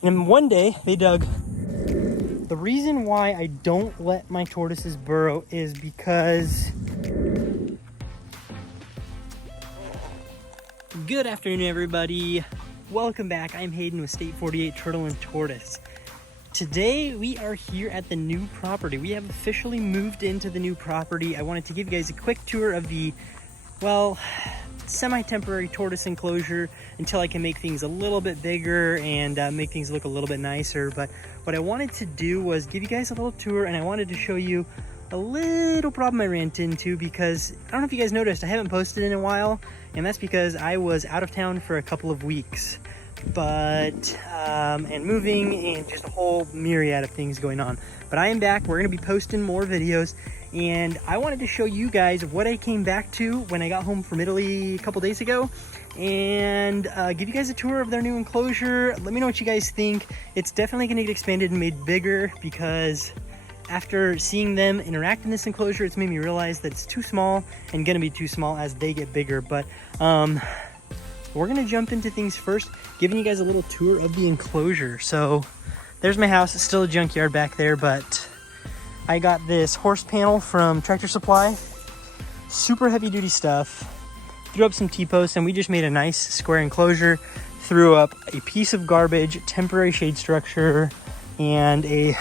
And one day they dug. The reason why I don't let my tortoises burrow is because... Good afternoon, everybody. Welcome back. I'm Hayden with State 48 Turtle and Tortoise. Today we are here at the new property. We have officially moved into the new property. I wanted to give you guys a quick tour of the, well, semi-temporary tortoise enclosure until I can make things a little bit bigger and make things look a little bit nicer. But what I wanted to do was give you guys a little tour, and I wanted to show you a little problem I ran into because I don't know if you guys noticed, I haven't posted in a while, and that's because I was out of town for a couple of weeks. But and moving and just a whole myriad of things going on. But I am back. We're gonna be posting more videos, and I wanted to show you guys what I came back to when I got home from Italy a couple days ago, and give you guys a tour of their new enclosure. Let me know what you guys think. It's definitely gonna get expanded and made bigger because after seeing them interact in this enclosure, it's made me realize that it's too small and gonna be too small as they get bigger. But we're gonna jump into things first, giving you guys a little tour of the enclosure. So there's my house. It's still a junkyard back there, but I got this horse panel from Tractor Supply. Super heavy duty stuff. Threw up some T-posts and we just made a nice square enclosure. Threw up a piece of garbage, temporary shade structure, and a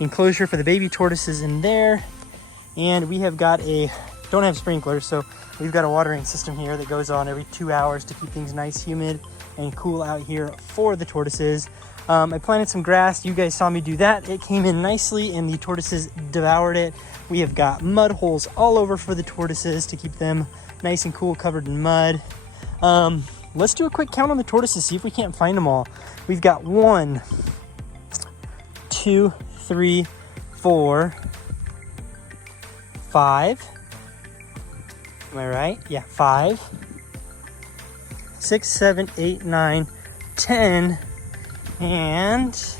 enclosure for the baby tortoises in there. And we have got don't have sprinklers, so we've got a watering system here that goes on every 2 hours to keep things nice, humid, and cool out here for the tortoises. I planted some grass. You guys saw me do that. It came in nicely and the tortoises devoured it. We have got mud holes all over for the tortoises to keep them nice and cool, covered in mud. Let's do a quick count on the tortoises, see if we can't find them all. We've got 1, 2, 3, 4, 5. Am I right? Yeah, 5, 6, 7, 8, 9, 10, and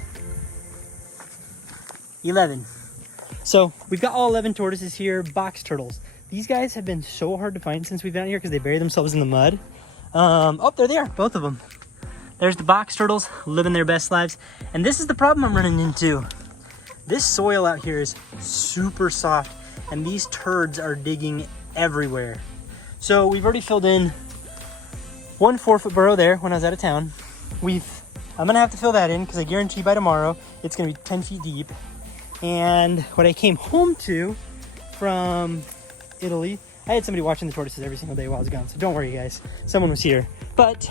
11. So we've got all 11 tortoises here, box turtles. These guys have been so hard to find since we've been out here because they bury themselves in the mud. Oh, there they are, both of them. There's the box turtles living their best lives. And this is the problem I'm running into. This soil out here is super soft and these turds are digging everywhere. So we've already filled in 1 4-foot burrow there when I was out of town. I'm gonna have to fill that in because I guarantee by tomorrow it's gonna be 10 feet deep. And what I came home to from Italy, I had somebody watching the tortoises every single day while I was gone, so don't worry guys, someone was here. But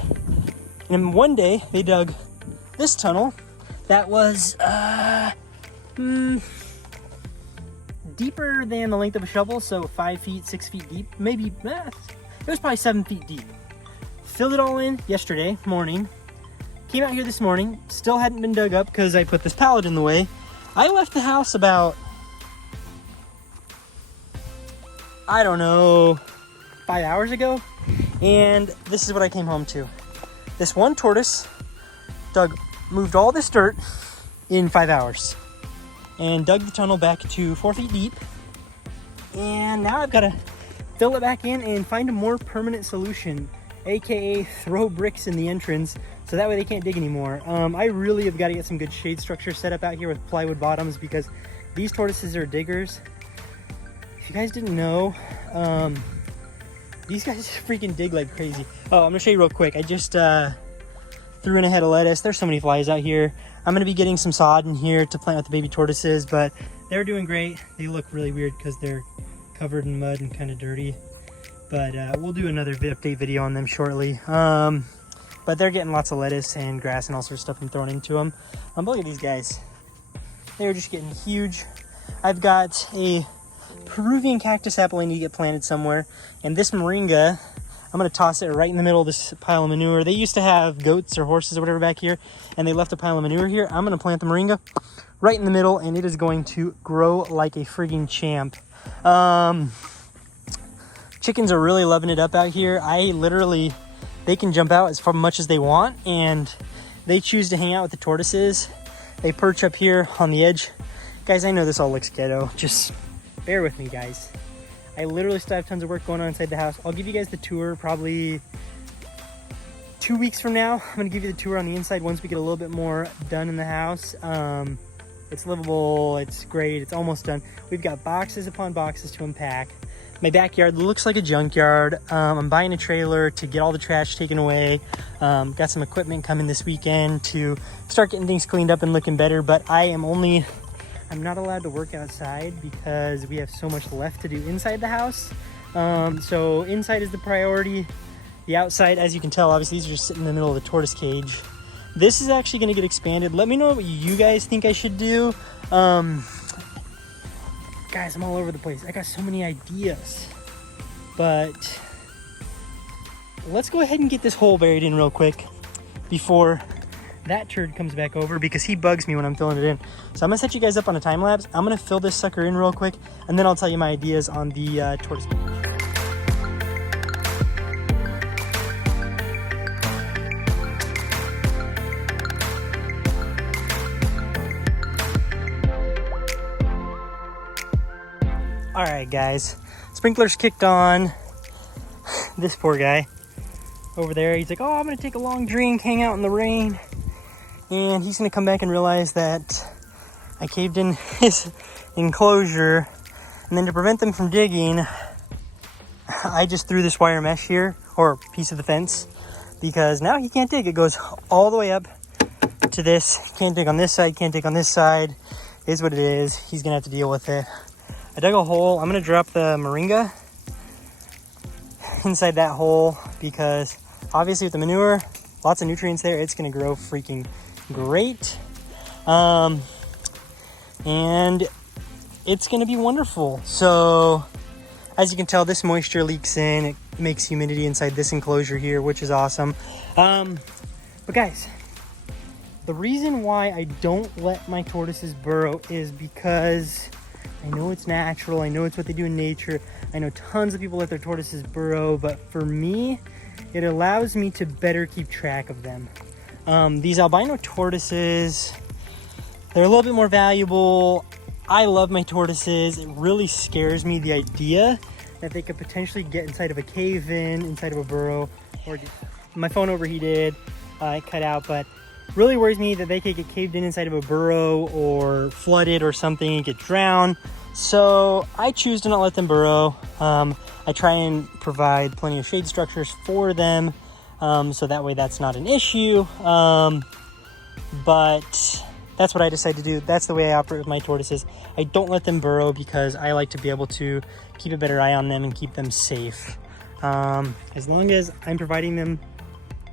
in one day they dug this tunnel that was deeper than the length of a shovel, so 5 feet, 6 feet deep, maybe, it was probably 7 feet deep. Filled it all in yesterday morning, came out here this morning, still hadn't been dug up because I put this pallet in the way. I left the house about, I don't know, 5 hours ago, and this is what I came home to. This one tortoise moved all this dirt in 5 hours. And dug the tunnel back to 4 feet deep. And now I've got to fill it back in and find a more permanent solution, aka throw bricks in the entrance so that way they can't dig anymore. I really have got to get some good shade structure set up out here with plywood bottoms because these tortoises are diggers. If you guys didn't know, these guys freaking dig like crazy. Oh, I'm gonna show you real quick. I just threw in a head of lettuce. There's so many flies out here. I'm gonna be getting some sod in here to plant with the baby tortoises, but they're doing great. They look really weird because they're covered in mud and kind of dirty. But we'll do another update video on them shortly. But they're getting lots of lettuce and grass and all sorts of stuff I'm throwing into them. Look at these guys. They're just getting huge. I've got a Peruvian cactus apple I need to get planted somewhere. And this moringa, I'm gonna toss it right in the middle of this pile of manure. They used to have goats or horses or whatever back here, and they left a pile of manure here. I'm gonna plant the moringa right in the middle, and it is going to grow like a friggin' champ. Chickens are really loving it up out here. They can jump out as much as they want, and they choose to hang out with the tortoises. They perch up here on the edge. Guys, I know this all looks ghetto. Just bear with me, guys. I literally still have tons of work going on inside the house. I'll give you guys the tour probably 2 weeks from now, I'm gonna give you the tour on the inside once we get a little bit more done in the house. It's livable, it's great, it's almost done. We've got boxes upon boxes to unpack. My backyard looks like a junkyard. I'm buying a trailer to get all the trash taken away. Got some equipment coming this weekend to start getting things cleaned up and looking better, but I'm not allowed to work outside because we have so much left to do inside the house. So inside is the priority. The outside, as you can tell, obviously these are just sitting in the middle of the tortoise cage. This is actually gonna get expanded. Let me know what you guys think I should do. Guys, I'm all over the place. I got so many ideas, but let's go ahead and get this hole buried in real quick before that turd comes back over, because he bugs me when I'm filling it in. So I'm gonna set you guys up on a time lapse. I'm gonna fill this sucker in real quick, and then I'll tell you my ideas on the tortoise. All right, guys, sprinklers kicked on. This poor guy over there, he's like, oh, I'm gonna take a long drink, hang out in the rain. And he's gonna come back and realize that I caved in his enclosure. And then to prevent them from digging, I just threw this wire mesh here, or piece of the fence, because now he can't dig. It goes all the way up to this. Can't dig on this side, can't dig on this side. Is what it is. He's gonna have to deal with it. I dug a hole. I'm gonna drop the moringa inside that hole because obviously with the manure, lots of nutrients there, it's gonna grow freaking great. And it's gonna be wonderful. So as you can tell, this moisture leaks in. It makes humidity inside this enclosure here, which is awesome. But guys, the reason why I don't let my tortoises burrow is because I know it's natural. I know it's what they do in nature. I know tons of people let their tortoises burrow, but for me, it allows me to better keep track of them. These albino tortoises, they're a little bit more valuable. I love my tortoises. It really scares me, the idea that they could potentially get inside of a cave-in, inside of a burrow, or my phone overheated, it cut out, but really worries me that they could get caved in inside of a burrow or flooded or something and get drowned. So I choose to not let them burrow. I try and provide plenty of shade structures for them, so that way that's not an issue. But that's what I decide to do. That's the way I operate with my tortoises. I don't let them burrow because I like to be able to keep a better eye on them and keep them safe. As long as I'm providing them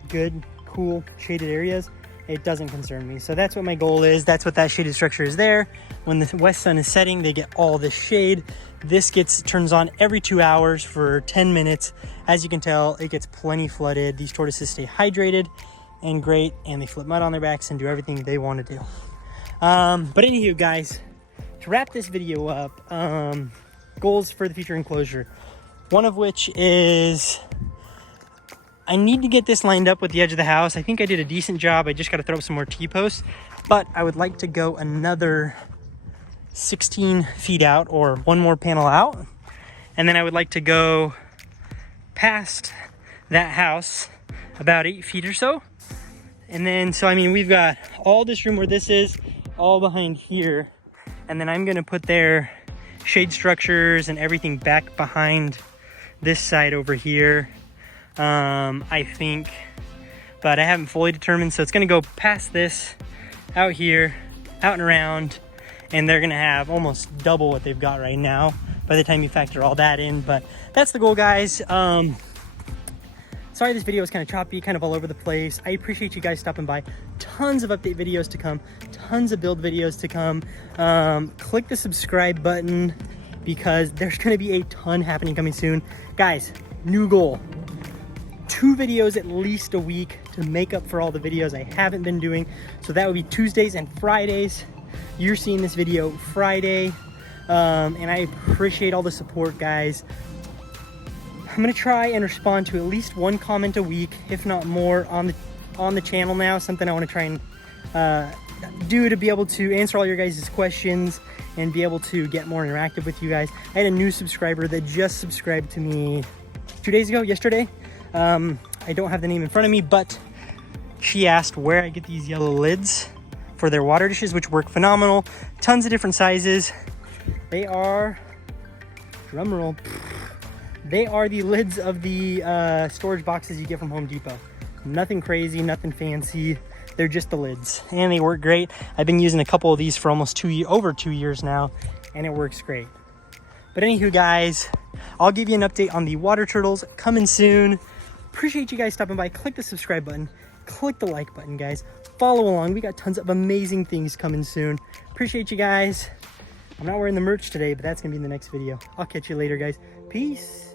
good, cool, shaded areas, it doesn't concern me. So that's what my goal is. That's what that shaded structure is there. When the west sun is setting, they get all this shade. This turns on every 2 hours for 10 minutes. As you can tell, it gets plenty flooded. These tortoises stay hydrated and great, and they flip mud on their backs and do everything they want to do. But anywho, guys, to wrap this video up, goals for the future enclosure. One of which is I need to get this lined up with the edge of the house. I think I did a decent job. I just got to throw up some more T-posts, but I would like to go another 16 feet out, or one more panel out. And then I would like to go past that house about 8 feet or so. And then, so I mean, we've got all this room where this is, all behind here. And then I'm gonna put their shade structures and everything back behind this side over here. I think, but I haven't fully determined. So it's gonna go past this, out here, out and around, and they're gonna have almost double what they've got right now by the time you factor all that in. But that's the goal, guys. Sorry this video is kind of choppy, kind of all over the place. I appreciate you guys stopping by. Tons of update videos to come, tons of build videos to come. Click the subscribe button because there's gonna be a ton happening coming soon. Guys, new goal. 2 videos at least a week to make up for all the videos I haven't been doing. So that would be Tuesdays and Fridays. You're seeing this video Friday. And I appreciate all the support, guys. I'm gonna try and respond to at least 1 comment a week, if not more, on the channel now. Something I want to try and do to be able to answer all your guys' questions and be able to get more interactive with you guys. I had a new subscriber that just subscribed to me 2 days ago, yesterday. I don't have the name in front of me, but She asked where I get these yellow lids for their water dishes, which work phenomenal. Tons of different sizes. They are, drum roll, they are the lids of the storage boxes you get from Home Depot. Nothing crazy, nothing fancy. They're just the lids, and they work great. I've been using a couple of these for almost over 2 years now, and it works great. But anywho, guys, I'll give you an update on the water turtles coming soon. Appreciate you guys stopping by. Click the subscribe button, click the like button, guys. Follow along. We got tons of amazing things coming soon. Appreciate you guys. I'm not wearing the merch today, but that's gonna be in the next video. I'll catch you later, guys. Peace.